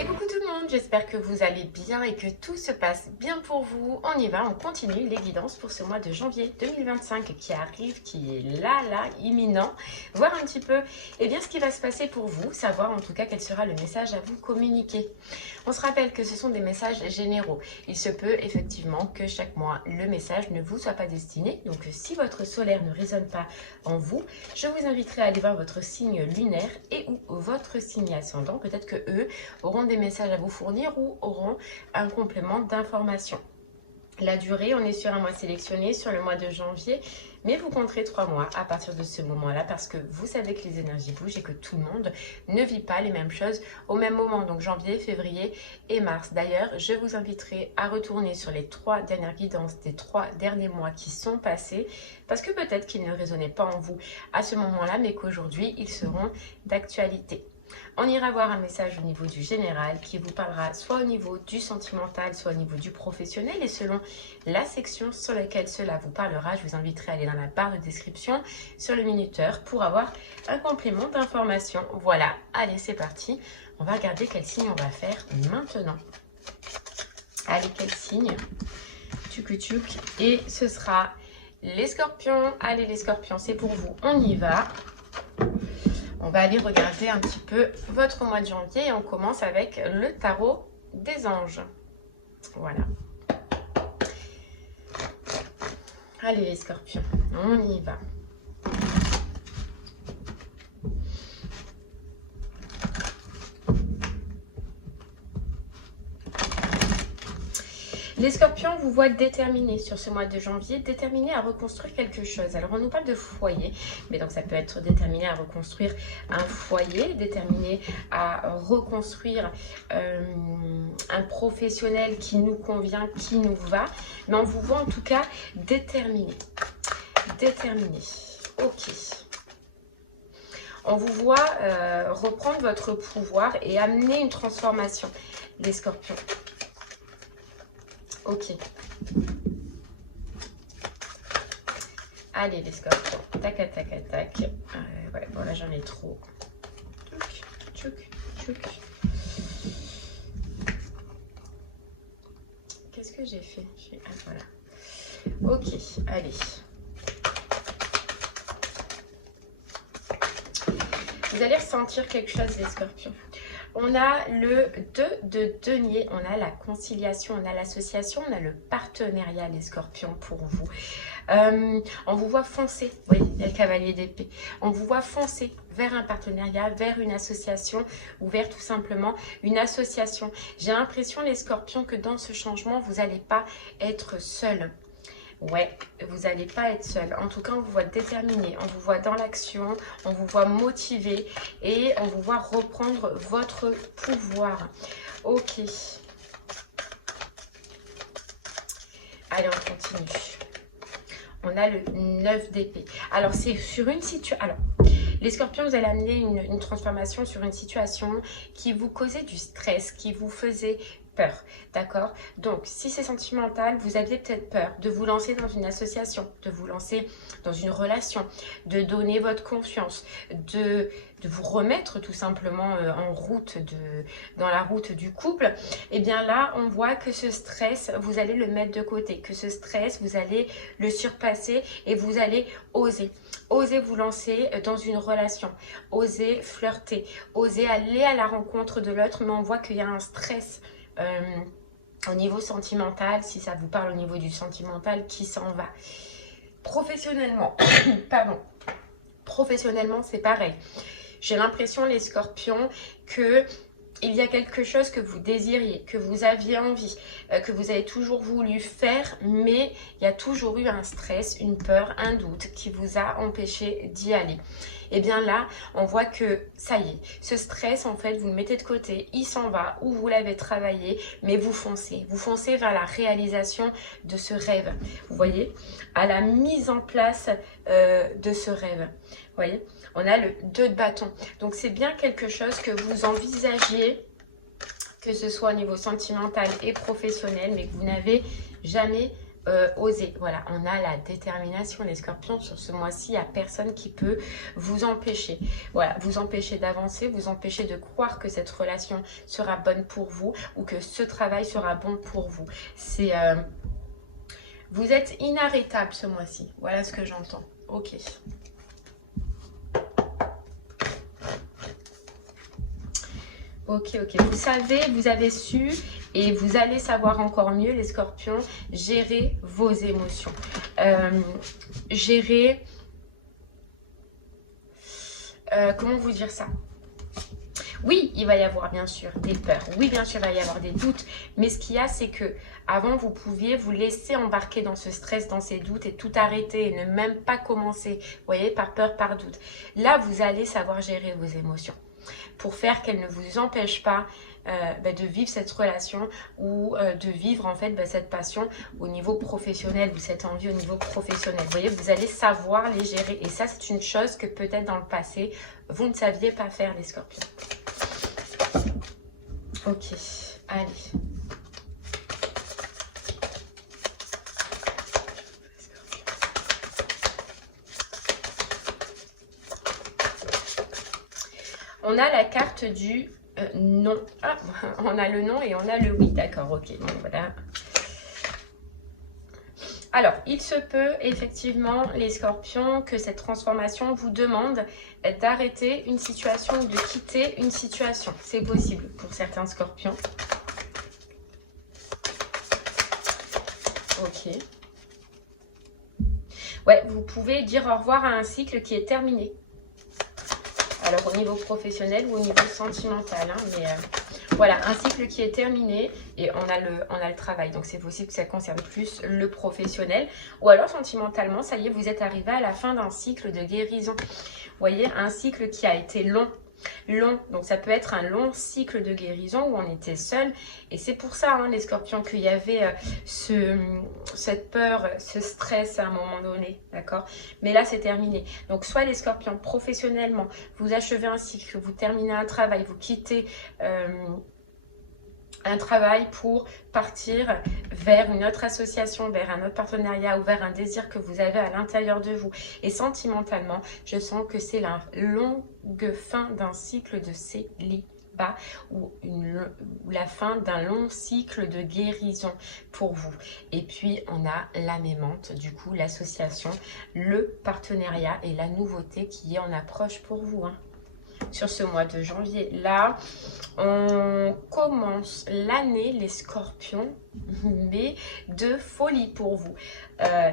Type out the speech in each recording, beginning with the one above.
Et coucou tout le monde, j'espère que vous allez bien et que tout se passe bien pour vous. On y va, on continue les guidances pour ce mois de janvier 2025 qui arrive, qui est là, imminent. Voir un petit peu ce qui va se passer pour vous, savoir en tout cas quel sera le message à vous communiquer. On se rappelle que ce sont des messages généraux. Il se peut effectivement que chaque mois, le message ne vous soit pas destiné. Donc si votre solaire ne résonne pas en vous, je vous inviterai à aller voir votre signe lunaire et ou votre signe ascendant. Peut-être que eux auront des messages à vous fournir ou auront un complément d'information. La durée, on est sur un mois sélectionné, sur le mois de janvier, mais vous compterez 3 mois à partir de ce moment-là parce que vous savez que les énergies bougent et que tout le monde ne vit pas les mêmes choses au même moment, donc janvier, février et mars. D'ailleurs, je vous inviterai à retourner sur les 3 dernières guidances des 3 derniers mois qui sont passés parce que peut-être qu'ils ne résonnaient pas en vous à ce moment-là, mais qu'aujourd'hui, ils seront d'actualité. On ira voir un message au niveau du général qui vous parlera soit au niveau du sentimental, soit au niveau du professionnel. Et selon la section sur laquelle cela vous parlera, je vous inviterai à aller dans la barre de description sur le minuteur pour avoir un complément d'information. Voilà, allez, c'est parti. On va regarder quel signe on va faire maintenant. Allez, quel signe? Tchouk. Et ce sera les scorpions. Allez, les scorpions, c'est pour vous. On y va. On va aller regarder un petit peu votre mois de janvier et on commence avec le tarot des anges. Voilà. Allez les scorpions, on y va. Les scorpions vous voient déterminés sur ce mois de janvier, déterminés à reconstruire quelque chose. Alors on nous parle de foyer, mais donc ça peut être déterminé à reconstruire un foyer, déterminé à reconstruire un professionnel qui nous convient, qui nous va. Mais on vous voit en tout cas déterminé. Déterminé. Ok. On vous voit reprendre votre pouvoir et amener une transformation, les scorpions. Ok. Allez les scorpions. Tac. Ouais, bon là j'en ai trop. Tchouk. Qu'est-ce que j'ai fait? Ah, voilà. Ok, allez. Vous allez ressentir quelque chose les scorpions. On a le 2 de denier, on a la conciliation, on a l'association, on a le partenariat, les scorpions, pour vous. On vous voit foncer, oui, il y a le cavalier d'épée. On vous voit foncer vers un partenariat, vers une association ou vers tout simplement une association. J'ai l'impression, les scorpions, que dans ce changement, vous n'allez pas être seul. Ouais, vous n'allez pas être seul. En tout cas, on vous voit déterminé, on vous voit dans l'action, on vous voit motivé et on vous voit reprendre votre pouvoir. Ok. Allez, on continue. On a le 9 d'épée. Alors, c'est sur une situation... Alors, les scorpions, vous allez amener une transformation sur une situation qui vous causait du stress, qui vous faisait peur, d'accord? Donc, si c'est sentimental, vous aviez peut-être peur de vous lancer dans une association, de vous lancer dans une relation, de donner votre confiance, de vous remettre tout simplement en route, dans la route du couple. Et bien là, on voit que ce stress, vous allez le mettre de côté, que ce stress, vous allez le surpasser et vous allez oser. Osez vous lancer dans une relation, osez flirter, osez aller à la rencontre de l'autre, mais on voit qu'il y a un stress au niveau sentimental, si ça vous parle au niveau du sentimental, qui s'en va. Professionnellement, pardon, professionnellement c'est pareil. J'ai l'impression, les scorpions, que il y a quelque chose que vous désiriez, que vous aviez envie, que vous avez toujours voulu faire, mais il y a toujours eu un stress, une peur, un doute qui vous a empêché d'y aller. Et bien là, on voit que ça y est, ce stress, en fait, vous le mettez de côté, il s'en va, ou vous l'avez travaillé, mais vous foncez vers la réalisation de ce rêve. Vous voyez, à la mise en place de ce rêve. Vous voyez, on a le 2 de bâton. Donc, c'est bien quelque chose que vous envisagiez, que ce soit au niveau sentimental et professionnel, mais que vous n'avez jamais oser. Voilà, on a la détermination, les scorpions. Sur ce mois-ci, il n'y a personne qui peut vous empêcher. Voilà, vous empêcher d'avancer, vous empêcher de croire que cette relation sera bonne pour vous ou que ce travail sera bon pour vous. C'est... vous êtes inarrêtable ce mois-ci. Voilà ce que j'entends. Ok. Ok, ok. Vous savez, vous avez su et vous allez savoir encore mieux, les scorpions, gérer vos émotions. Gérer... comment vous dire ça? Oui, il va y avoir bien sûr des peurs. Oui, bien sûr, il va y avoir des doutes. Mais ce qu'il y a, c'est que avant, vous pouviez vous laisser embarquer dans ce stress, dans ces doutes et tout arrêter et ne même pas commencer. Vous voyez, par peur, par doute. Là, vous allez savoir gérer vos émotions pour faire qu'elles ne vous empêchent pas de vivre cette relation ou de vivre en fait cette passion au niveau professionnel ou cette envie au niveau professionnel. Vous voyez, vous allez savoir les gérer et ça, c'est une chose que peut-être dans le passé, vous ne saviez pas faire, les scorpions. Ok, allez. On a la carte du non. Ah, on a le non et on a le oui. D'accord, ok. Bon, voilà. Alors, il se peut effectivement, les scorpions, que cette transformation vous demande d'arrêter une situation ou de quitter une situation. C'est possible pour certains scorpions. Ok. Ouais, vous pouvez dire au revoir à un cycle qui est terminé. Alors au niveau professionnel ou au niveau sentimental, hein, mais voilà, un cycle qui est terminé et on a le travail. Donc c'est possible que ça concerne plus le professionnel. Ou alors sentimentalement, ça y est, vous êtes arrivé à la fin d'un cycle de guérison. Vous voyez, un cycle qui a été long. Donc ça peut être un long cycle de guérison où on était seul et c'est pour ça hein, les scorpions qu'il y avait cette peur, ce stress à un moment donné, d'accord, mais là c'est terminé. Donc soit les scorpions professionnellement, vous achevez un cycle, vous terminez un travail, vous quittez un travail pour partir vers une autre association, vers un autre partenariat ou vers un désir que vous avez à l'intérieur de vous. Et sentimentalement, je sens que c'est la longue fin d'un cycle de célibat ou la fin d'un long cycle de guérison pour vous. Et puis, on a la mémente, du coup, l'association, le partenariat et la nouveauté qui est en approche pour vous, hein. Sur ce mois de janvier. Là, on commence l'année, les scorpions, mais de folie pour vous.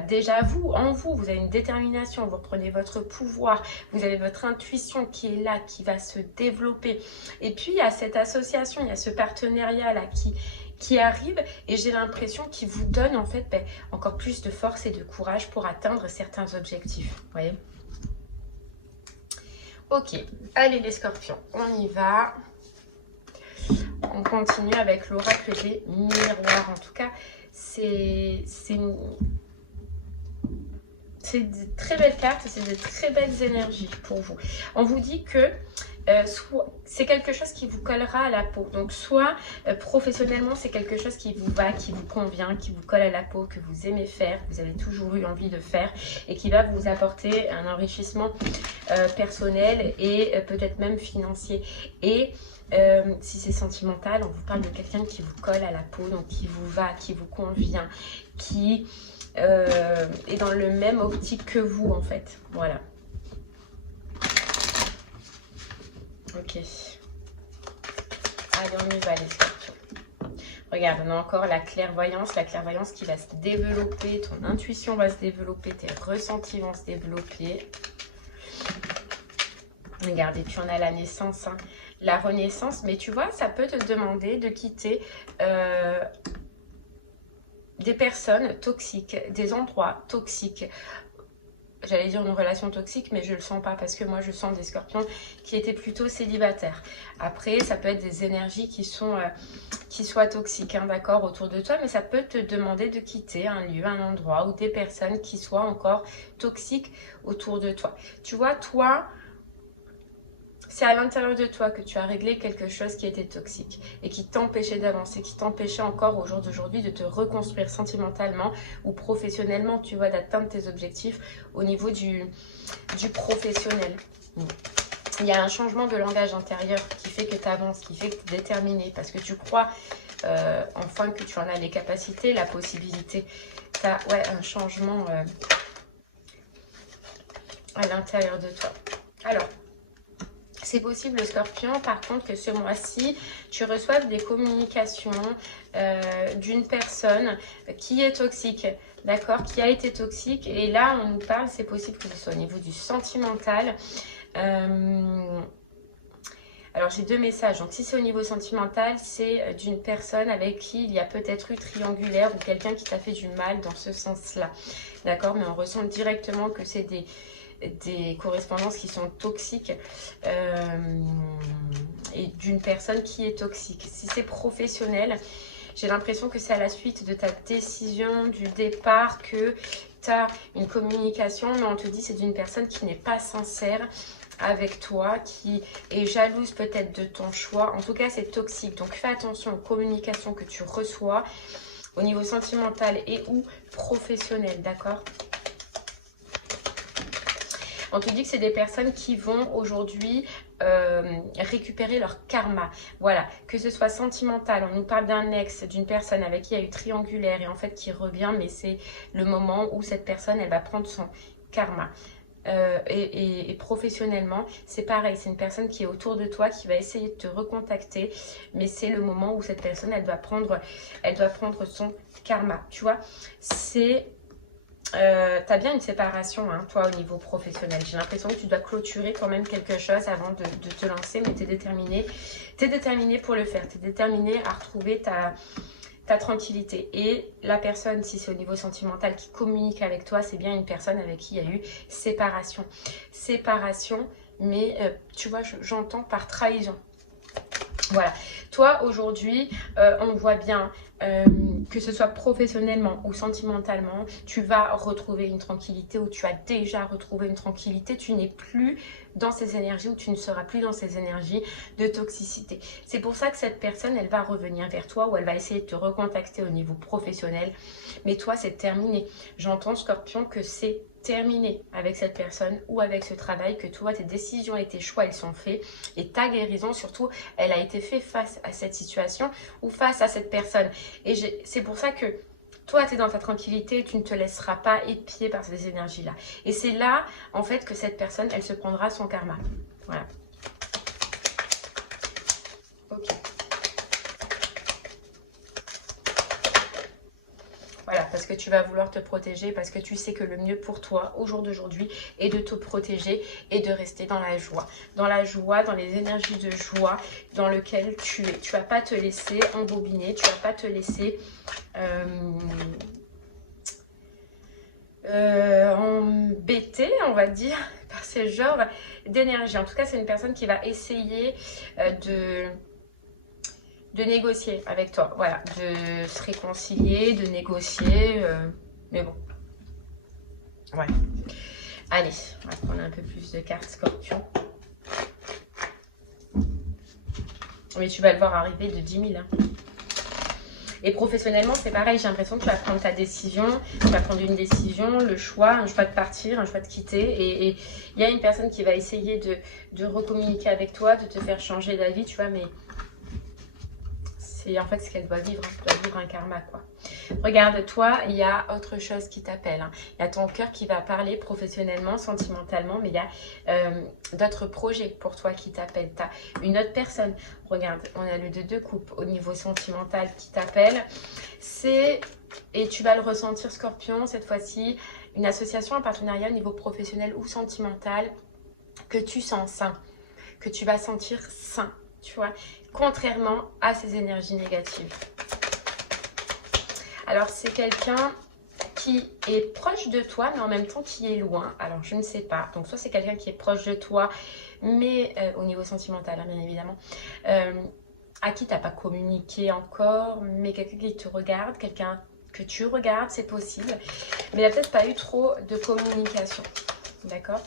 Déjà, vous, vous avez une détermination, vous reprenez votre pouvoir, vous avez votre intuition qui est là, qui va se développer. Et puis, il y a cette association, il y a ce partenariat-là qui arrive et j'ai l'impression qu'il vous donne en fait encore plus de force et de courage pour atteindre certains objectifs. Vous voyez ? Ok, allez les scorpions, on y va. On continue avec l'oracle des miroirs. En tout cas, c'est de très belles cartes, c'est de très belles énergies pour vous. On vous dit que c'est quelque chose qui vous collera à la peau. Donc soit professionnellement, c'est quelque chose qui vous va, qui vous convient, qui vous colle à la peau, que vous aimez faire, que vous avez toujours eu envie de faire et qui va vous apporter un enrichissement personnel et peut-être même financier. Et si c'est sentimental, on vous parle de quelqu'un qui vous colle à la peau, donc qui vous va, qui vous convient, qui est dans le même optique que vous en fait. Voilà. Ok. Allez, on y va les scorpions. Regarde, on a encore la clairvoyance qui va se développer, ton intuition va se développer, tes ressentis vont se développer. Regarde, et puis on a la naissance, hein, la renaissance, mais tu vois, ça peut te demander de quitter des personnes toxiques, des endroits toxiques. J'allais dire une relation toxique, mais je le sens pas parce que moi je sens des scorpions qui étaient plutôt célibataires. Après, ça peut être des énergies qui soient toxiques, hein, d'accord, autour de toi, mais ça peut te demander de quitter un lieu, un endroit ou des personnes qui soient encore toxiques autour de toi. Tu vois, toi, c'est à l'intérieur de toi que tu as réglé quelque chose qui était toxique et qui t'empêchait d'avancer, qui t'empêchait encore au jour d'aujourd'hui de te reconstruire sentimentalement ou professionnellement, tu vois, d'atteindre tes objectifs au niveau du professionnel. Il y a un changement de langage intérieur qui fait que tu avances, qui fait que tu es déterminé parce que tu crois enfin que tu en as les capacités, la possibilité. Tu as un changement à l'intérieur de toi. Alors, c'est possible, le Scorpion, par contre, que ce mois-ci, tu reçoives des communications d'une personne qui est toxique, d'accord, qui a été toxique. Et là, on nous parle, c'est possible que ce soit au niveau du sentimental. Alors, j'ai deux messages. Donc, si c'est au niveau sentimental, c'est d'une personne avec qui il y a peut-être eu triangulaire ou quelqu'un qui t'a fait du mal dans ce sens-là, d'accord. Mais on ressent directement que c'est des correspondances qui sont toxiques et d'une personne qui est toxique. Si c'est professionnel, j'ai l'impression que c'est à la suite de ta décision du départ que tu as une communication, mais on te dit c'est d'une personne qui n'est pas sincère avec toi, qui est jalouse peut-être de ton choix. En tout cas, c'est toxique. Donc, fais attention aux communications que tu reçois au niveau sentimental et ou professionnel, d'accord ? On te dit que c'est des personnes qui vont aujourd'hui récupérer leur karma. Voilà, que ce soit sentimental, on nous parle d'un ex, d'une personne avec qui il y a eu triangulaire et en fait qui revient, mais c'est le moment où cette personne, elle va prendre son karma. Et professionnellement, c'est pareil, c'est une personne qui est autour de toi, qui va essayer de te recontacter, mais c'est le moment où cette personne, elle doit prendre son karma, tu vois. C'est... t'as bien une séparation, hein, toi, au niveau professionnel. J'ai l'impression que tu dois clôturer quand même quelque chose avant de te lancer, mais tu es déterminé. Tu es déterminé pour le faire. Tu es déterminé à retrouver ta tranquillité. Et la personne, si c'est au niveau sentimental, qui communique avec toi, c'est bien une personne avec qui il y a eu séparation. Séparation, mais tu vois, j'entends par trahison. Voilà, toi aujourd'hui, on voit bien que ce soit professionnellement ou sentimentalement, tu vas retrouver une tranquillité ou tu as déjà retrouvé une tranquillité. Tu n'es plus dans ces énergies ou tu ne seras plus dans ces énergies de toxicité. C'est pour ça que cette personne, elle va revenir vers toi ou elle va essayer de te recontacter au niveau professionnel. Mais toi, c'est terminé. J'entends, Scorpion, que c'est terminé avec cette personne ou avec ce travail, que toi, tes décisions et tes choix, ils sont faits. Et ta guérison, surtout, elle a été faite face à cette situation ou face à cette personne. Et c'est pour ça que toi, tu es dans ta tranquillité, tu ne te laisseras pas épier par ces énergies-là. Et c'est là, en fait, que cette personne, elle se prendra son karma. Voilà. Ok. Voilà, parce que tu vas vouloir te protéger, parce que tu sais que le mieux pour toi, au jour d'aujourd'hui, est de te protéger et de rester dans la joie. Dans la joie, dans les énergies de joie dans lesquelles tu es. Tu ne vas pas te laisser embobiner, tu ne vas pas te laisser embêter, on va dire, par ce genre d'énergie. En tout cas, c'est une personne qui va essayer de négocier avec toi, voilà, de se réconcilier, de négocier, mais bon, ouais. Allez, on va prendre un peu plus de cartes Scorpion. Mais tu vas le voir arriver de 10 000. Hein. Et professionnellement, c'est pareil, j'ai l'impression que tu vas prendre ta décision, tu vas prendre une décision, le choix, un choix de partir, un choix de quitter. Et il y a une personne qui va essayer de recommuniquer avec toi, de te faire changer d'avis, tu vois, mais... c'est en fait ce qu'elle doit vivre, hein. Elle doit vivre un karma, quoi. Regarde, toi, il y a autre chose qui t'appelle. Hein. Il y a ton cœur qui va parler professionnellement, sentimentalement, mais il y a d'autres projets pour toi qui t'appellent. Tu as une autre personne. Regarde, on a le 2 coupes au niveau sentimental qui t'appelle. C'est, et tu vas le ressentir, Scorpion, cette fois-ci, une association, un partenariat au niveau professionnel ou sentimental que tu sens sain, que tu vas sentir sain, tu vois, contrairement à ces énergies négatives. Alors, c'est quelqu'un qui est proche de toi, mais en même temps qui est loin. Alors, je ne sais pas. Donc, soit c'est quelqu'un qui est proche de toi, mais au niveau sentimental, hein, bien évidemment, à qui tu n'as pas communiqué encore, mais quelqu'un qui te regarde, quelqu'un que tu regardes, c'est possible. Mais il n'y a peut-être pas eu trop de communication. D'accord ?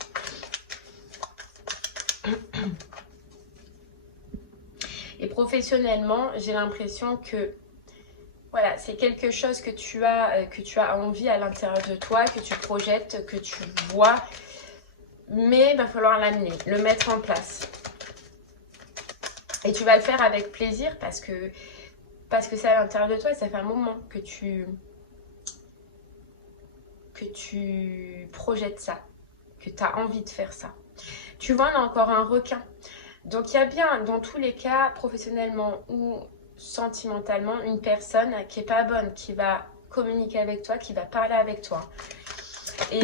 Et professionnellement, j'ai l'impression que voilà, c'est quelque chose que tu as envie à l'intérieur de toi, que tu projettes, que tu vois. Mais il va falloir l'amener, le mettre en place. Et tu vas le faire avec plaisir parce que c'est à l'intérieur de toi et ça fait un moment que tu projettes ça, que tu as envie de faire ça. Tu vois, on a encore un requin. Donc, il y a bien, dans tous les cas, professionnellement ou sentimentalement, une personne qui n'est pas bonne, qui va communiquer avec toi, qui va parler avec toi. Et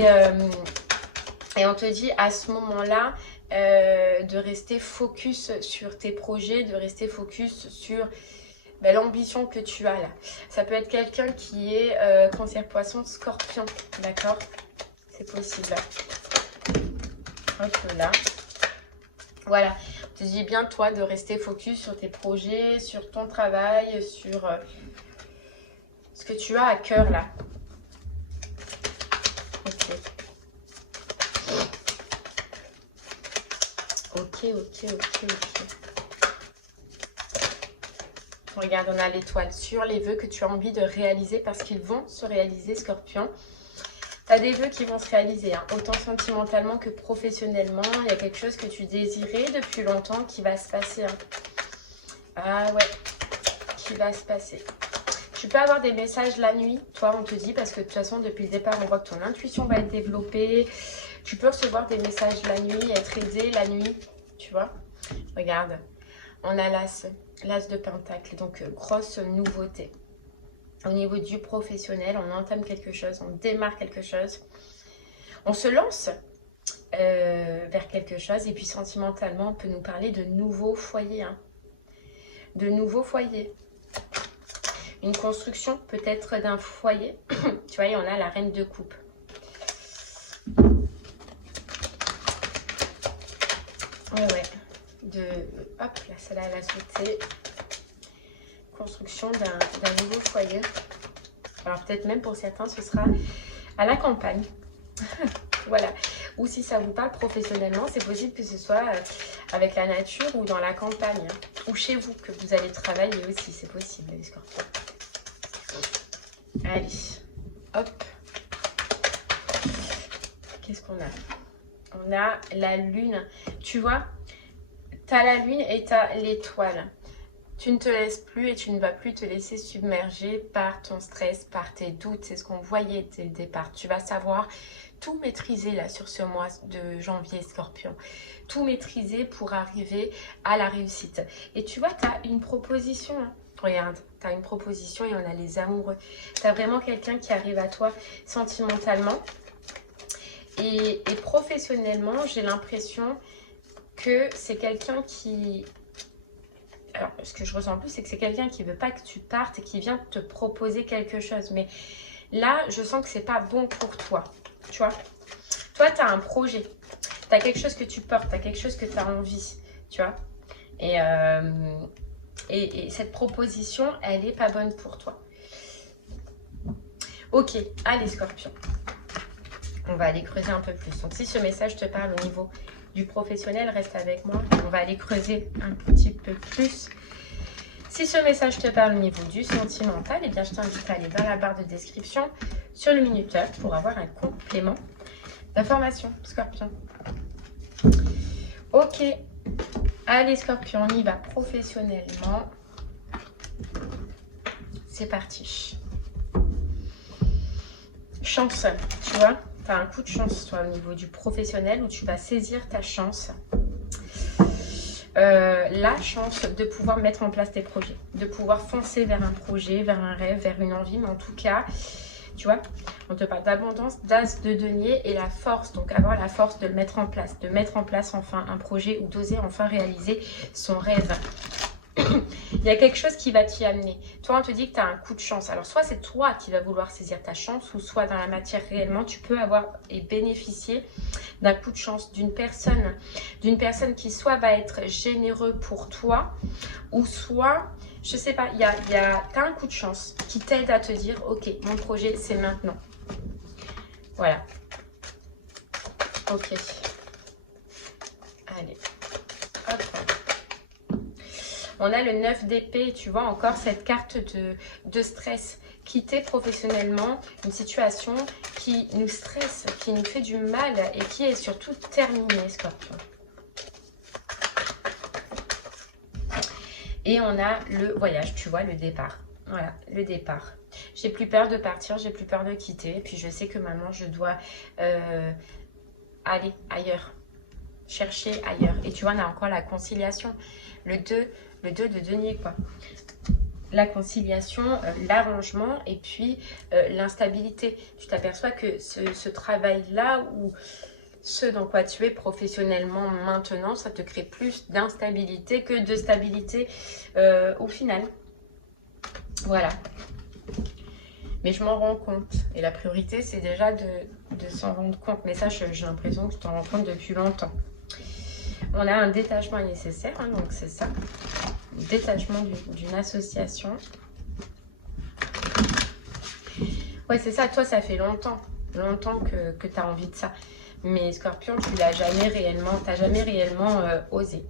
on te dit à ce moment-là de rester focus sur tes projets, de rester focus sur l'ambition que tu as là. Ça peut être quelqu'un qui est cancer poisson, scorpion, d'accord? C'est possible. Hop là. Voilà. Je te dis bien, toi, de rester focus sur tes projets, sur ton travail, sur ce que tu as à cœur là. Ok. Regarde, on a l'étoile sur les vœux que tu as envie de réaliser parce qu'ils vont se réaliser, Scorpion. Tu as des vœux qui vont se réaliser, hein, autant sentimentalement que professionnellement. Il y a quelque chose que tu désirais depuis longtemps qui va se passer. Hein. Ah ouais, qui va se passer. Tu peux avoir des messages la nuit, toi, on te dit, parce que de toute façon, depuis le départ, on voit que ton intuition va être développée. Tu peux recevoir des messages la nuit, être aidé la nuit, tu vois. Regarde, on a l'as de pentacle, donc grosse nouveauté. Au niveau du professionnel, on entame quelque chose, on démarre quelque chose. On se lance vers quelque chose. Et puis sentimentalement, on peut nous parler de nouveaux foyers. Hein. De nouveaux foyers. Une construction peut-être d'un foyer. Tu vois, et on a la reine de coupe. Ouais. Hop, là, celle-là, elle a sauté. Construction d'un nouveau foyer. Alors, peut-être même pour certains, ce sera à la campagne. Voilà. Ou si ça vous parle professionnellement, c'est possible que ce soit avec la nature ou dans la campagne. Ou chez vous, que vous allez travailler aussi. C'est possible, les scorpions. Allez. Hop. Qu'est-ce qu'on a? On a la lune. Tu vois, tu as la lune et tu as l'étoile. Tu ne te laisses plus et tu ne vas plus te laisser submerger par ton stress, par tes doutes. C'est ce qu'on voyait dès le départ. Tu vas savoir tout maîtriser là sur ce mois de janvier, Scorpion. Tout maîtriser pour arriver à la réussite. Et tu vois, tu as une proposition. Hein. Regarde, tu as une proposition et on a les amoureux. Tu as vraiment quelqu'un qui arrive à toi sentimentalement. Et professionnellement, j'ai l'impression que c'est quelqu'un qui... Alors, ce que je ressens plus, c'est que c'est quelqu'un qui ne veut pas que tu partes et qui vient te proposer quelque chose. Mais là, je sens que c'est pas bon pour toi. Tu vois? Toi, tu as un projet. Tu as quelque chose que tu portes. Tu as quelque chose que tu as envie. Tu vois? Et cette proposition, elle n'est pas bonne pour toi. Ok, allez, Scorpion. On va aller creuser un peu plus. Donc, si ce message te parle au niveau du professionnel, reste avec moi. On va aller creuser un petit peu plus. Si ce message te parle au niveau du sentimental, eh bien, je t'invite à aller dans la barre de description sur le minuteur pour avoir un complément d'information, Scorpion. Ok. Allez, Scorpion, on y va professionnellement. C'est parti. Chance, tu vois, tu as un coup de chance, toi, au niveau du professionnel, où tu vas saisir ta chance. La chance de pouvoir mettre en place tes projets, de pouvoir foncer vers un projet, vers un rêve, vers une envie, mais en tout cas, tu vois, on te parle d'abondance, d'as de denier et la force, donc avoir la force de le mettre en place, de mettre en place enfin un projet ou d'oser enfin réaliser son rêve. Il y a quelque chose qui va t'y amener. Toi, on te dit que tu as un coup de chance. Alors, soit c'est toi qui vas vouloir saisir ta chance, ou soit dans la matière réellement, tu peux avoir et bénéficier d'un coup de chance d'une personne qui soit va être généreux pour toi, ou soit, je sais pas, t'as un coup de chance qui t'aide à te dire, ok, mon projet, c'est maintenant. Voilà. Ok. Allez. Hop. On a le 9 d'épée, tu vois, encore cette carte de stress. Quitter professionnellement une situation qui nous stresse, qui nous fait du mal et qui est surtout terminée, Scorpion. Et on a le voyage, tu vois, le départ. Voilà, le départ. J'ai plus peur de partir, j'ai plus peur de quitter. Et puis je sais que maintenant, je dois aller ailleurs. Chercher ailleurs. Et tu vois, on a encore la conciliation. Le 2 de denier, quoi. La conciliation, l'arrangement et puis l'instabilité. Tu t'aperçois que ce travail-là ou ce dans quoi tu es professionnellement maintenant, ça te crée plus d'instabilité que de stabilité au final. Voilà. Mais je m'en rends compte. Et la priorité, c'est déjà de s'en rendre compte. Mais ça, j'ai l'impression que tu t'en rends compte depuis longtemps. On a un détachement nécessaire, hein, donc c'est ça. Détachement d'une association. Ouais, c'est ça. Toi, ça fait longtemps que tu as envie de ça. Mais Scorpion, tu l'as jamais réellement, osé.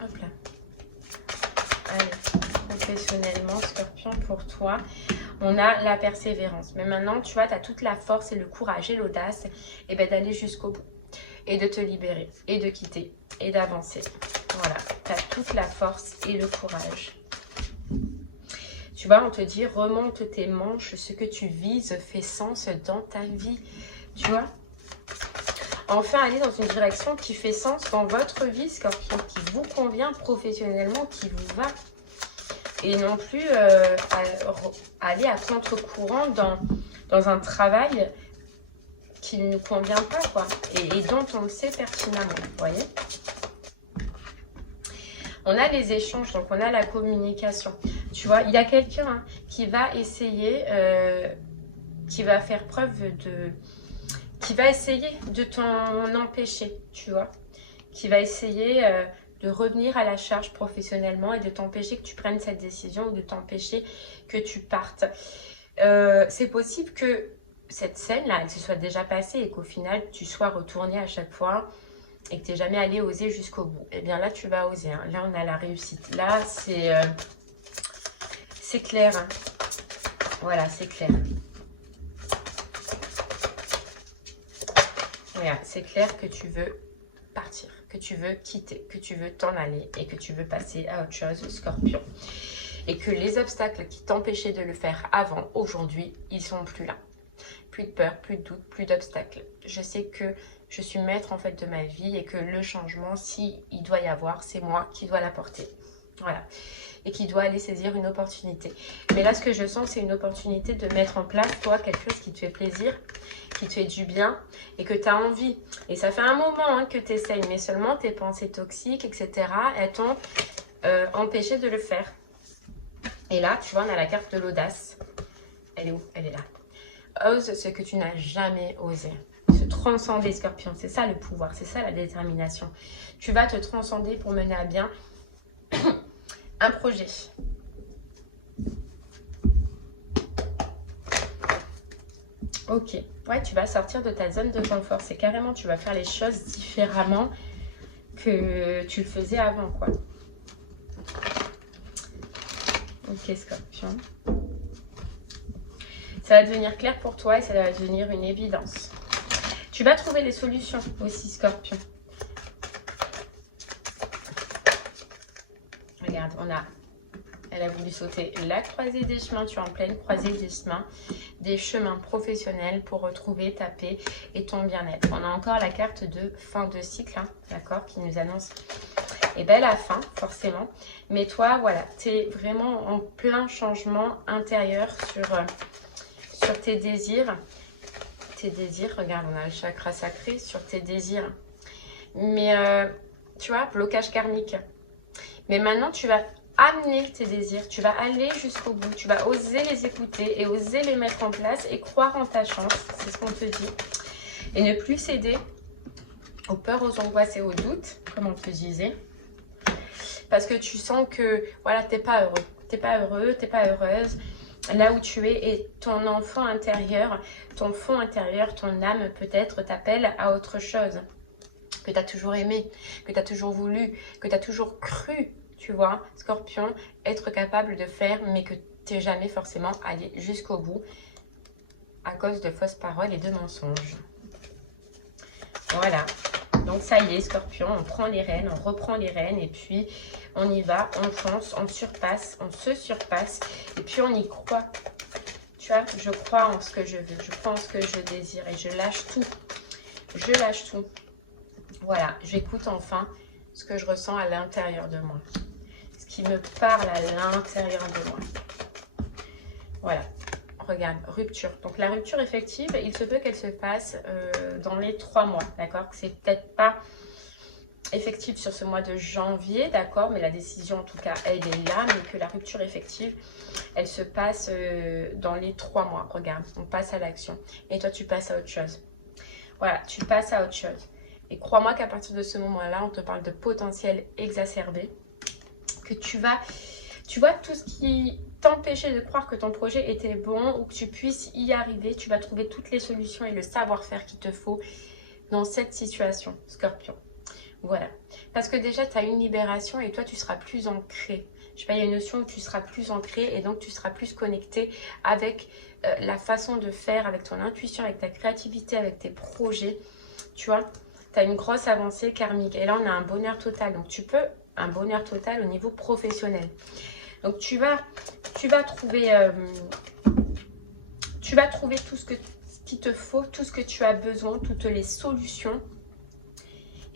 Hop là. Allez, professionnellement, Scorpion, pour toi, on a la persévérance. Mais maintenant, tu vois, tu as toute la force et le courage et l'audace et ben, d'aller jusqu'au bout. Et de te libérer, et de quitter, et d'avancer. Voilà, tu as toute la force et le courage. Tu vois, on te dit, remonte tes manches, ce que tu vises fait sens dans ta vie. Tu vois, enfin aller dans une direction qui fait sens dans votre vie, Scorpion, qui vous convient professionnellement, qui vous va. Et non plus aller à contre-courant dans un travail qui ne nous convient pas, quoi. Et dont on le sait pertinemment, vous voyez. On a les échanges, donc on a la communication. Tu vois, il y a quelqu'un hein, qui va essayer, qui va faire preuve qui va essayer de t'en empêcher, tu vois. Qui va essayer de revenir à la charge professionnellement et de t'empêcher que tu prennes cette décision ou de t'empêcher que tu partes. C'est possible que cette scène-là, elle se soit déjà passée et qu'au final, tu sois retourné à chaque fois et que tu n'es jamais allé oser jusqu'au bout. Eh bien là, tu vas oser. Hein. Là, on a la réussite. Là, c'est clair. Hein. Voilà, c'est clair. Voilà, c'est clair que tu veux partir, que tu veux quitter, que tu veux t'en aller et que tu veux passer à autre chose, Scorpion. Et que les obstacles qui t'empêchaient de le faire avant, aujourd'hui, ils sont plus là. Plus de peur, plus de doute, plus d'obstacles. Je sais que je suis maître en fait de ma vie et que le changement, si il doit y avoir, c'est moi qui dois l'apporter. Voilà. Et qui doit aller saisir une opportunité. Mais là, ce que je sens, c'est une opportunité de mettre en place, toi, quelque chose qui te fait plaisir, qui te fait du bien et que tu as envie. Et ça fait un moment hein, que tu essayes, mais seulement tes pensées toxiques, etc., elles t'ont empêché de le faire. Et là, tu vois, on a la carte de l'audace. Elle est où? Elle est là. Ose ce que tu n'as jamais osé. Se transcender, Scorpion. C'est ça le pouvoir, c'est ça la détermination. Tu vas te transcender pour mener à bien un projet. Ok. Ouais, tu vas sortir de ta zone de confort. C'est carrément, tu vas faire les choses différemment que tu le faisais avant, quoi. Ok, Scorpion. Ça va devenir clair pour toi et ça va devenir une évidence. Tu vas trouver des solutions aussi, Scorpion. Regarde, elle a voulu sauter la croisée des chemins. Tu es en pleine croisée des chemins professionnels pour retrouver ta paix et ton bien-être. On a encore la carte de fin de cycle, hein, d'accord, qui nous annonce la fin, forcément. Mais toi, voilà, tu es vraiment en plein changement intérieur sur tes désirs. Tes désirs, regarde, on a le chakra sacré sur tes désirs. Mais, tu vois, blocage karmique. Mais maintenant, tu vas amener tes désirs, tu vas aller jusqu'au bout, tu vas oser les écouter et oser les mettre en place et croire en ta chance, c'est ce qu'on te dit. Et ne plus céder aux peurs, aux angoisses et aux doutes, comme on te disait. Parce que tu sens que, voilà, t'es pas heureux, t'es pas heureux, t'es pas heureuse. Là où tu es et ton enfant intérieur, ton fond intérieur, ton âme peut-être t'appelle à autre chose. que tu as toujours aimé, que tu as toujours voulu, que tu as toujours cru, tu vois, Scorpion, être capable de faire, mais que tu n'es jamais forcément allé jusqu'au bout à cause de fausses paroles et de mensonges. Voilà. Donc ça y est, Scorpion, on prend les rênes, on reprend les rênes et puis on y va, on fonce, on surpasse, on se surpasse et puis on y croit. Tu vois, je crois en ce que je veux, je crois en ce que je désire et je lâche tout. Je lâche tout. Voilà, j'écoute enfin ce que je ressens à l'intérieur de moi. Ce qui me parle à l'intérieur de moi. Voilà. Regarde, rupture. Donc la rupture effective, il se peut qu'elle se passe dans les 3 mois, d'accord? C'est peut-être pas effective sur ce mois de janvier, d'accord? Mais la décision en tout cas, elle est là, mais que la rupture effective, elle se passe dans les 3 mois. Regarde, on passe à l'action. Et toi, tu passes à autre chose. Voilà, tu passes à autre chose. Et crois-moi qu'à partir de ce moment-là, on te parle de potentiel exacerbé. Que tu vois tout ce qui t'empêcher de croire que ton projet était bon ou que tu puisses y arriver, tu vas trouver toutes les solutions et le savoir-faire qu'il te faut dans cette situation, Scorpion. Voilà. Parce que déjà, tu as une libération et toi, tu seras plus ancré. Je sais pas, il y a une notion où tu seras plus ancré et donc tu seras plus connecté avec la façon de faire, avec ton intuition, avec ta créativité, avec tes projets. Tu vois, tu as une grosse avancée karmique. Et là, on a un bonheur total. Donc, tu peux un bonheur total au niveau professionnel. Donc, tu vas trouver tout ce qu'il te faut, tout ce que tu as besoin, toutes les solutions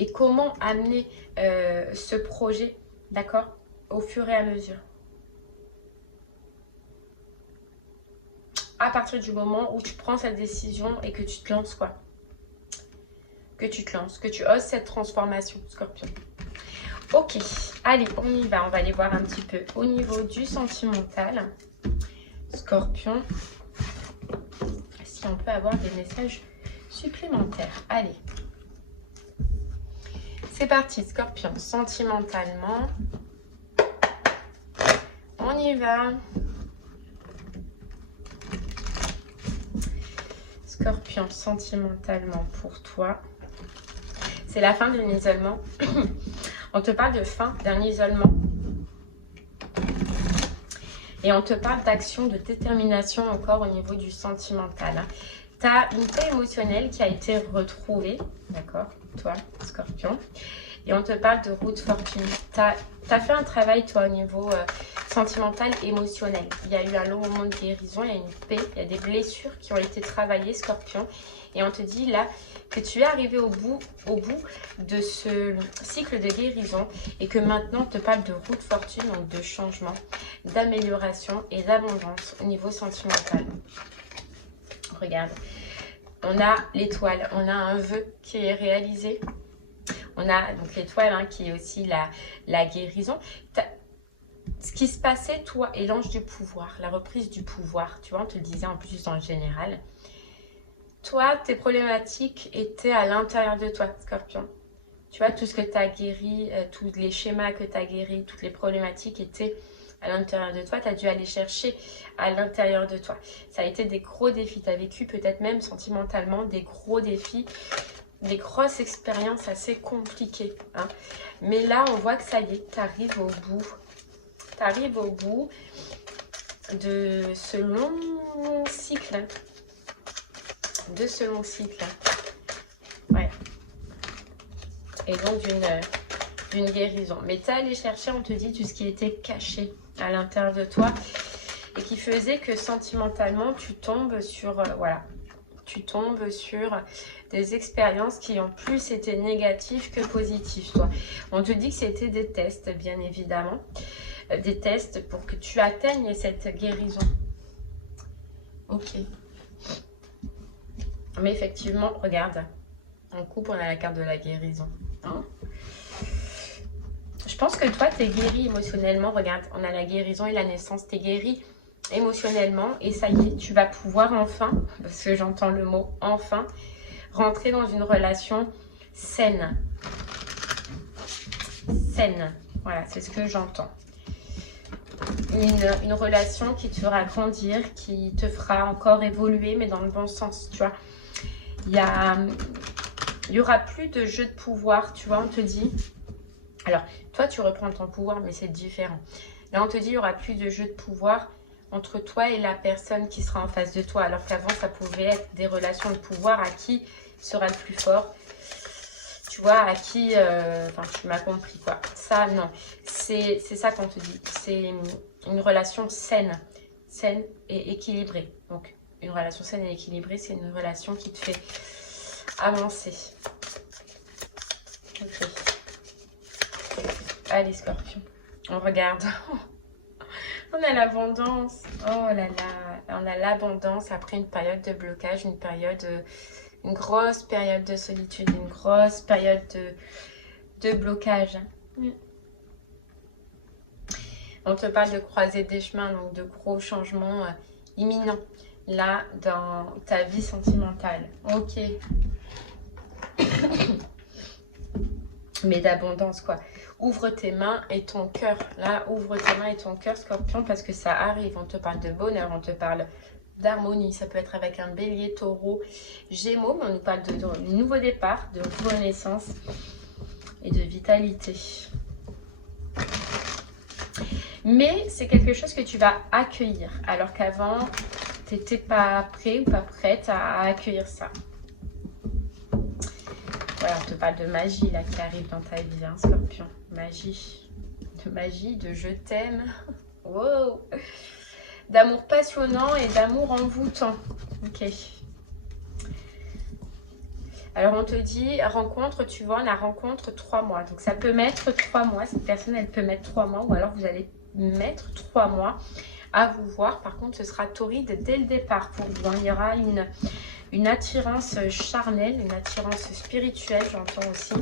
et comment amener ce projet, d'accord, au fur et à mesure. À partir du moment où tu prends cette décision et que tu te lances, quoi. Que tu te lances, que tu oses cette transformation, Scorpion. Ok, allez, on y va. On va aller voir un petit peu au niveau du sentimental. Scorpion. Si on peut avoir des messages supplémentaires. Allez. C'est parti, Scorpion. Sentimentalement. On y va. Scorpion, sentimentalement pour toi. C'est la fin d'un isolement. On te parle de fin d'un isolement. Et on te parle d'action, de détermination encore au niveau du sentimental. Tu as une paix émotionnelle qui a été retrouvée. D'accord, toi, Scorpion. Et on te parle de route fortune. Tu as fait un travail, toi, au niveau sentimental, émotionnel. Il y a eu un long moment de guérison, il y a une paix, il y a des blessures qui ont été travaillées, Scorpion. Et on te dit là que tu es arrivé au bout de ce cycle de guérison et que maintenant on te parle de route fortune, donc de changement, d'amélioration et d'abondance au niveau sentimental. Regarde, on a l'étoile, on a un vœu qui est réalisé. On a donc l'étoile hein, qui est aussi la guérison. Ce qui se passait, toi, et l'ange du pouvoir, la reprise du pouvoir, tu vois, on te le disait en plus dans le général. Toi, tes problématiques étaient à l'intérieur de toi, Scorpion. Tu vois, tout ce que tu as guéri, tous les schémas que tu as guéris, toutes les problématiques étaient à l'intérieur de toi. Tu as dû aller chercher à l'intérieur de toi. Ça a été des gros défis. Tu as vécu peut-être même sentimentalement des gros défis, des grosses expériences assez compliquées. Hein. Mais là, on voit que ça y est, tu arrives au bout. Tu arrives au bout de ce long cycle. Ouais. Et donc d'une guérison. Mais tu es allé chercher, on te dit, tout ce qui était caché à l'intérieur de toi et qui faisait que sentimentalement, tu tombes sur, voilà, tu tombes sur des expériences qui ont plus été négatives que positives, toi. On te dit que c'était des tests, bien évidemment. Des tests pour que tu atteignes cette guérison. Ok. Mais effectivement, regarde, en couple, on a la carte de la guérison. Hein? Je pense que toi, tu es guéri émotionnellement. Regarde, on a la guérison et la naissance. Tu es guéri émotionnellement et ça y est, tu vas pouvoir enfin, parce que j'entends le mot enfin, rentrer dans une relation saine. Saine, voilà, c'est ce que j'entends. Une relation qui te fera grandir, qui te fera encore évoluer, mais dans le bon sens, tu vois. Il y a il n'y aura plus de jeu de pouvoir, tu vois, on te dit. Alors, toi, tu reprends ton pouvoir, mais c'est différent. Là, on te dit, il n'y aura plus de jeu de pouvoir entre toi et la personne qui sera en face de toi. Alors qu'avant, ça pouvait être des relations de pouvoir à qui sera le plus fort. Tu vois, à qui... Enfin, tu m'as compris, quoi. Ça, non. C'est ça qu'on te dit. C'est une relation saine. Saine et équilibrée. Donc, une relation saine et équilibrée, c'est une relation qui te fait avancer. Ok. Allez, Scorpion. On regarde. On a l'abondance. Oh là là. On a l'abondance après une période de blocage, une grosse période de solitude, une grosse période de blocage. On te parle de croiser des chemins, donc de gros changements imminents. Là, dans ta vie sentimentale. Ok. Mais d'abondance, quoi. Ouvre tes mains et ton cœur. Là, ouvre tes mains et ton cœur, Scorpion, parce que ça arrive. On te parle de bonheur, on te parle d'harmonie. Ça peut être avec un bélier, taureau, gémeaux, mais on nous parle de nouveau départ, de renaissance et de vitalité. Mais c'est quelque chose que tu vas accueillir, alors qu'avant, tu n'étais pas prêt ou pas prête à accueillir ça. Voilà, on te parle de magie là qui arrive dans ta vie, hein, Scorpion. Magie. De magie, de je t'aime. Wow. D'amour passionnant et d'amour envoûtant. Ok. Alors on te dit rencontre, tu vois, la rencontre 3 mois. Donc ça peut mettre 3 mois. Cette personne, elle peut mettre 3 mois. Ou alors vous allez mettre 3 mois à vous voir. Par contre, ce sera torride dès le départ pour vous. Il y aura une attirance charnelle, une attirance spirituelle, j'entends aussi.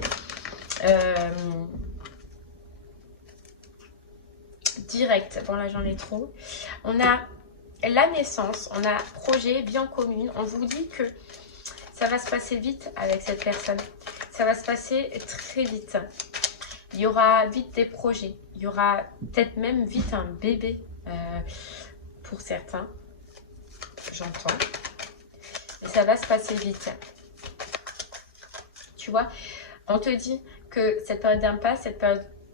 Direct. Bon, là, j'en ai trop. On a la naissance, on a projet, vie en commune. On vous dit que ça va se passer vite avec cette personne. Ça va se passer très vite. Il y aura vite des projets. Il y aura peut-être même vite un bébé pour certains. J'entends. Et ça va se passer vite. Tu vois, on te dit que cette période d'impasse,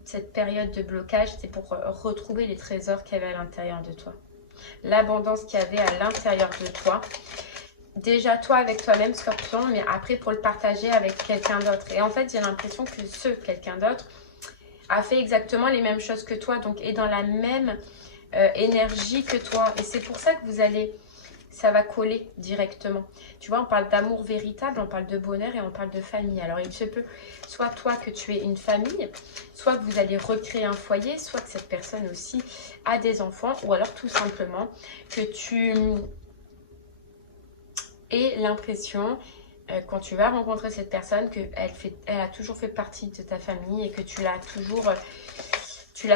cette période de blocage, c'est pour retrouver les trésors qu'il y avait à l'intérieur de toi. L'abondance qu'il y avait à l'intérieur de toi. Déjà toi avec toi-même, Scorpion, mais après pour le partager avec quelqu'un d'autre. Et en fait, j'ai l'impression que quelqu'un d'autre a fait exactement les mêmes choses que toi, donc est dans la même énergie que toi. Et c'est pour ça que ça va coller directement. Tu vois, on parle d'amour véritable, on parle de bonheur et on parle de famille. Alors, il se peut, soit toi que tu aies une famille, soit que vous allez recréer un foyer, soit que cette personne aussi a des enfants, ou alors tout simplement que tu aies l'impression, quand tu vas rencontrer cette personne, qu'elle a toujours fait partie de ta famille et que tu l'as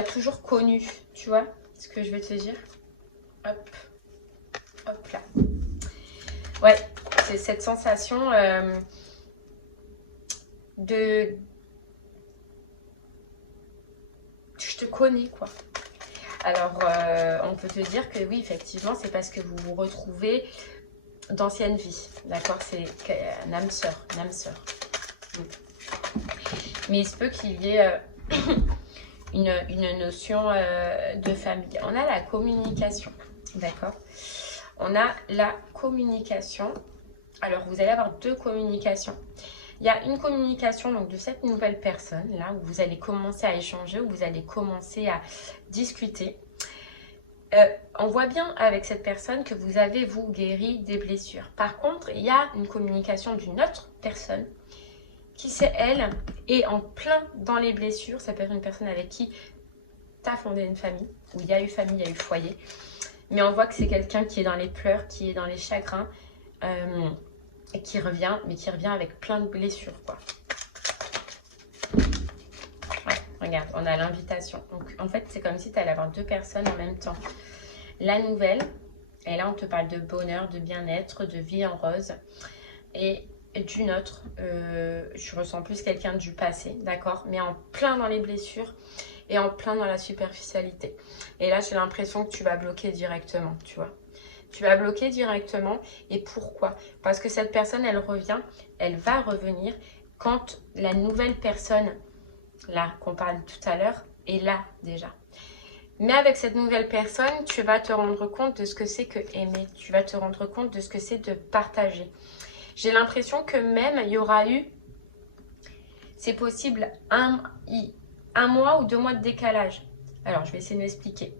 toujours connue. Tu vois ce que je veux te dire? Hop. Hop là. Ouais, c'est cette sensation de... Je te connais, quoi. Alors, on peut te dire que oui, effectivement, c'est parce que vous vous retrouvez d'ancienne vie. D'accord? C'est une âme sœur. Mais il se peut qu'il y ait une notion de famille. On a la communication. D'accord? On a la communication. Alors, vous allez avoir 2 communications. Il y a une communication donc, de cette nouvelle personne, là, où vous allez commencer à échanger, où vous allez commencer à discuter. On voit bien avec cette personne que vous avez, vous, guéri des blessures. Par contre, il y a une communication d'une autre personne qui, c'est elle, est en plein dans les blessures. Ça peut être une personne avec qui tu as fondé une famille, où il y a eu famille, il y a eu foyer. Mais on voit que c'est quelqu'un qui est dans les pleurs, qui est dans les chagrins, et qui revient avec plein de blessures, quoi. Ouais, regarde, on a l'invitation. Donc, en fait, c'est comme si tu allais avoir 2 personnes en même temps. La nouvelle, et là, on te parle de bonheur, de bien-être, de vie en rose. Et d'une autre, je ressens plus quelqu'un du passé, d'accord? Mais en plein dans les blessures et en plein dans la superficialité. Et là, j'ai l'impression que tu vas bloquer directement, tu vois. Tu vas bloquer directement. Et pourquoi? Parce que cette personne, elle va revenir quand la nouvelle personne, là, qu'on parle tout à l'heure, est là déjà. Mais avec cette nouvelle personne, tu vas te rendre compte de ce que c'est que aimer. Tu vas te rendre compte de ce que c'est de partager. J'ai l'impression que même il y aura eu, c'est possible, un mois ou 2 mois de décalage. Alors, je vais essayer de m'expliquer.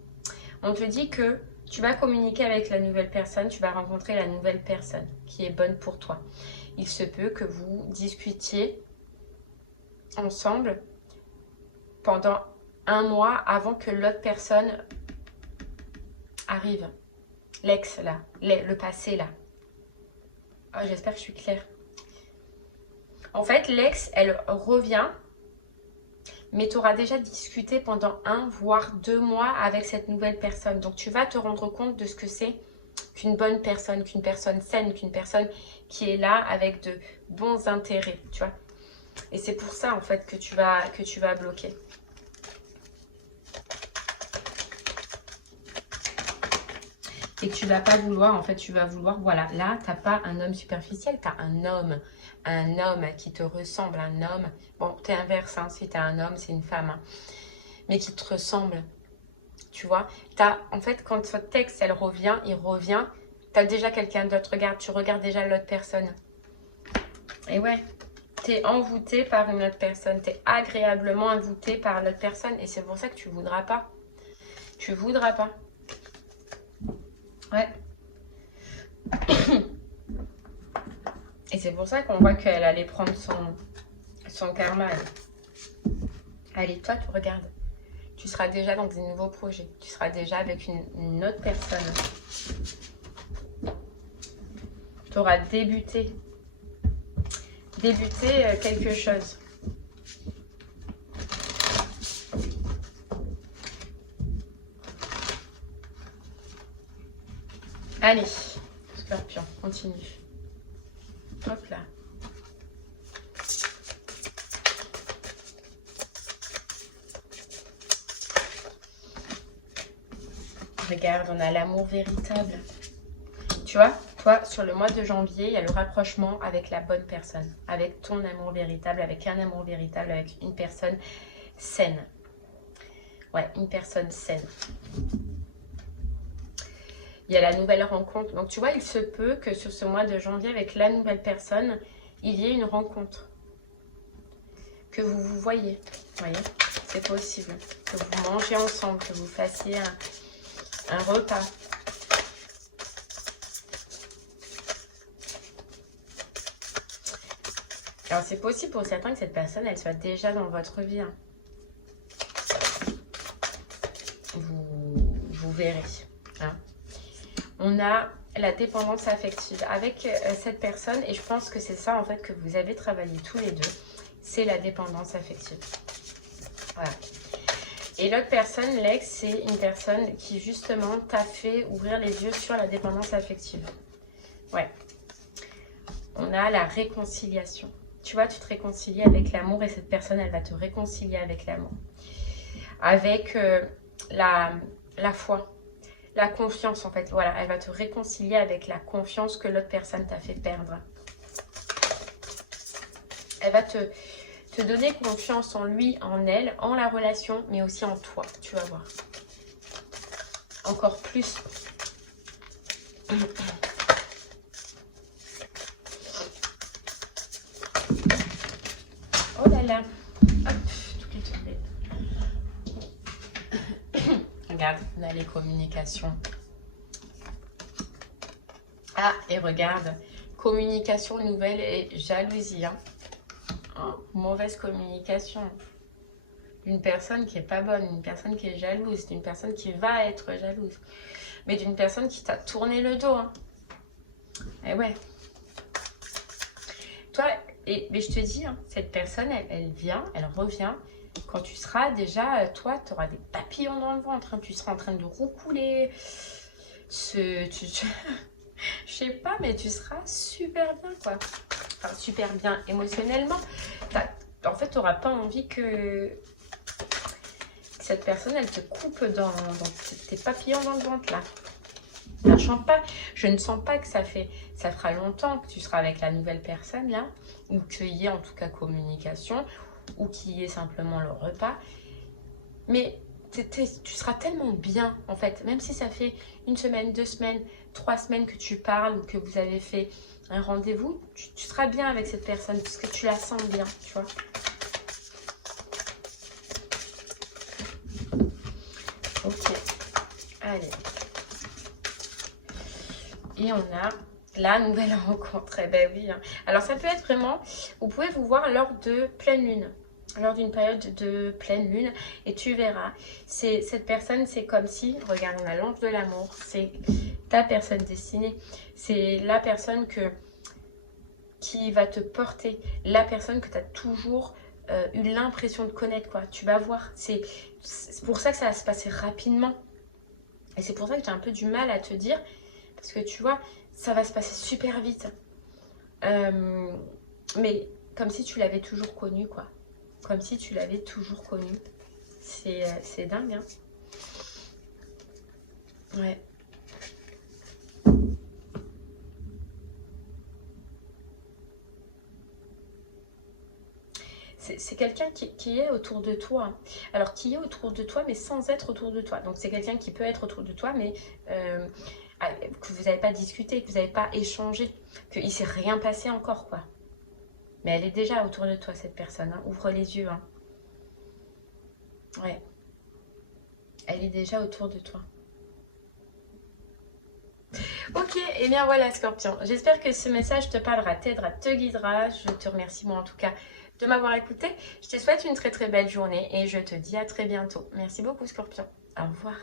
On te dit que tu vas communiquer avec la nouvelle personne, tu vas rencontrer la nouvelle personne qui est bonne pour toi. Il se peut que vous discutiez ensemble pendant 1 mois avant que l'autre personne arrive. L'ex là, le passé là. Oh, j'espère que je suis claire. En fait, l'ex, elle revient, mais tu auras déjà discuté pendant 1 voire 2 mois avec cette nouvelle personne. Donc, tu vas te rendre compte de ce que c'est qu'une bonne personne, qu'une personne saine, qu'une personne qui est là avec de bons intérêts, tu vois. Et c'est pour ça, en fait, que tu vas bloquer. Et que tu vas pas vouloir, en fait, tu vas vouloir, voilà, là, tu n'as pas un homme superficiel, tu as un homme qui te ressemble, un homme, bon, tu es inverse, hein, si tu as un homme, c'est une femme, hein, mais qui te ressemble, tu vois. En fait, quand ce texte, il revient, tu as déjà quelqu'un d'autre, regarde, tu regardes déjà l'autre personne. Et ouais, tu es envoûté par une autre personne, tu es agréablement envoûté par l'autre personne, et c'est pour ça que tu voudras pas. Tu voudras pas. Ouais. Et c'est pour ça qu'on voit qu'elle allait prendre son karma. Allez, toi, tu regardes. Tu seras déjà dans des nouveaux projets. Tu seras déjà avec une autre personne. Tu auras débuté quelque chose. Allez, Scorpion, continue. Hop là. Regarde, on a l'amour véritable. Tu vois, toi, sur le mois de janvier, il y a le rapprochement avec la bonne personne. Avec ton amour véritable, avec un amour véritable, avec une personne saine. Ouais, une personne saine. Il y a la nouvelle rencontre. Donc, tu vois, il se peut que sur ce mois de janvier, avec la nouvelle personne, il y ait une rencontre. Que vous vous voyez. Vous voyez, c'est possible. Que vous mangez ensemble, que vous fassiez un repas. Alors, c'est possible pour certains que cette personne, elle soit déjà dans votre vie. Hein. Vous verrez. Hein. On a la dépendance affective avec cette personne. Et je pense que c'est ça, en fait, que vous avez travaillé tous les deux. C'est la dépendance affective. Voilà. Et l'autre personne, l'ex, c'est une personne qui, justement, t'a fait ouvrir les yeux sur la dépendance affective. Ouais. On a la réconciliation. Tu vois, tu te réconcilies avec l'amour et cette personne, elle va te réconcilier avec l'amour. Avec la foi. La confiance, en fait. Voilà, elle va te réconcilier avec la confiance que l'autre personne t'a fait perdre. Elle va te donner confiance en lui, en elle, en la relation, mais aussi en toi. Tu vas voir. Encore plus. Oh là là. Hop, toutes les tablettes. Regarde, on a les communications. Ah, et regarde, communication nouvelle et jalousie. Hein. Hein, mauvaise communication. D'une personne qui n'est pas bonne, une personne qui est jalouse, d'une personne qui va être jalouse. Mais d'une personne qui t'a tourné le dos. Hein. Et ouais. Toi, mais je te dis, hein, cette personne, elle vient, elle revient. Quand tu seras déjà, toi, tu auras des papillons dans le ventre. Hein, tu seras en train de roucouler. Je sais pas, mais tu seras super bien, quoi. Enfin, super bien émotionnellement. En fait, tu n'auras pas envie que cette personne, elle te coupe dans tes papillons dans le ventre, là. Je ne sens pas que ça fera longtemps que tu seras avec la nouvelle personne, là. ou qu'il y ait en tout cas communication, ou qu'il y ait simplement le repas. Mais tu seras tellement bien en fait, même si ça fait 1 semaine, 2 semaines, 3 semaines que tu parles ou que vous avez fait un rendez-vous, tu seras bien avec cette personne parce que tu la sens bien, tu vois. Ok, allez. Et on a la nouvelle rencontre. Eh ben oui. Hein. Alors ça peut être vraiment, vous pouvez vous voir lors de pleine lune. Lors d'une période de pleine lune, et tu verras, cette personne, c'est comme si, regarde, on a l'ange de l'amour, c'est ta personne destinée, c'est la personne qui va te porter, la personne que tu as toujours eu l'impression de connaître, quoi. Tu vas voir, c'est pour ça que ça va se passer rapidement, et c'est pour ça que j'ai un peu du mal à te dire, parce que tu vois, ça va se passer super vite, mais comme si tu l'avais toujours connu, quoi. Comme si tu l'avais toujours connu. C'est dingue, hein. Ouais. C'est quelqu'un qui est autour de toi. Hein. Alors, qui est autour de toi, mais sans être autour de toi. Donc, c'est quelqu'un qui peut être autour de toi, mais que vous n'avez pas discuté, que vous n'avez pas échangé, qu'il ne s'est rien passé encore, quoi. Mais elle est déjà autour de toi, cette personne. Hein. Ouvre les yeux, hein. Ouais. Elle est déjà autour de toi. Ok, et bien voilà Scorpion. J'espère que ce message te parlera, t'aidera, te guidera. Je te remercie moi en tout cas de m'avoir écouté. Je te souhaite une très très belle journée et je te dis à très bientôt. Merci beaucoup Scorpion. Au revoir.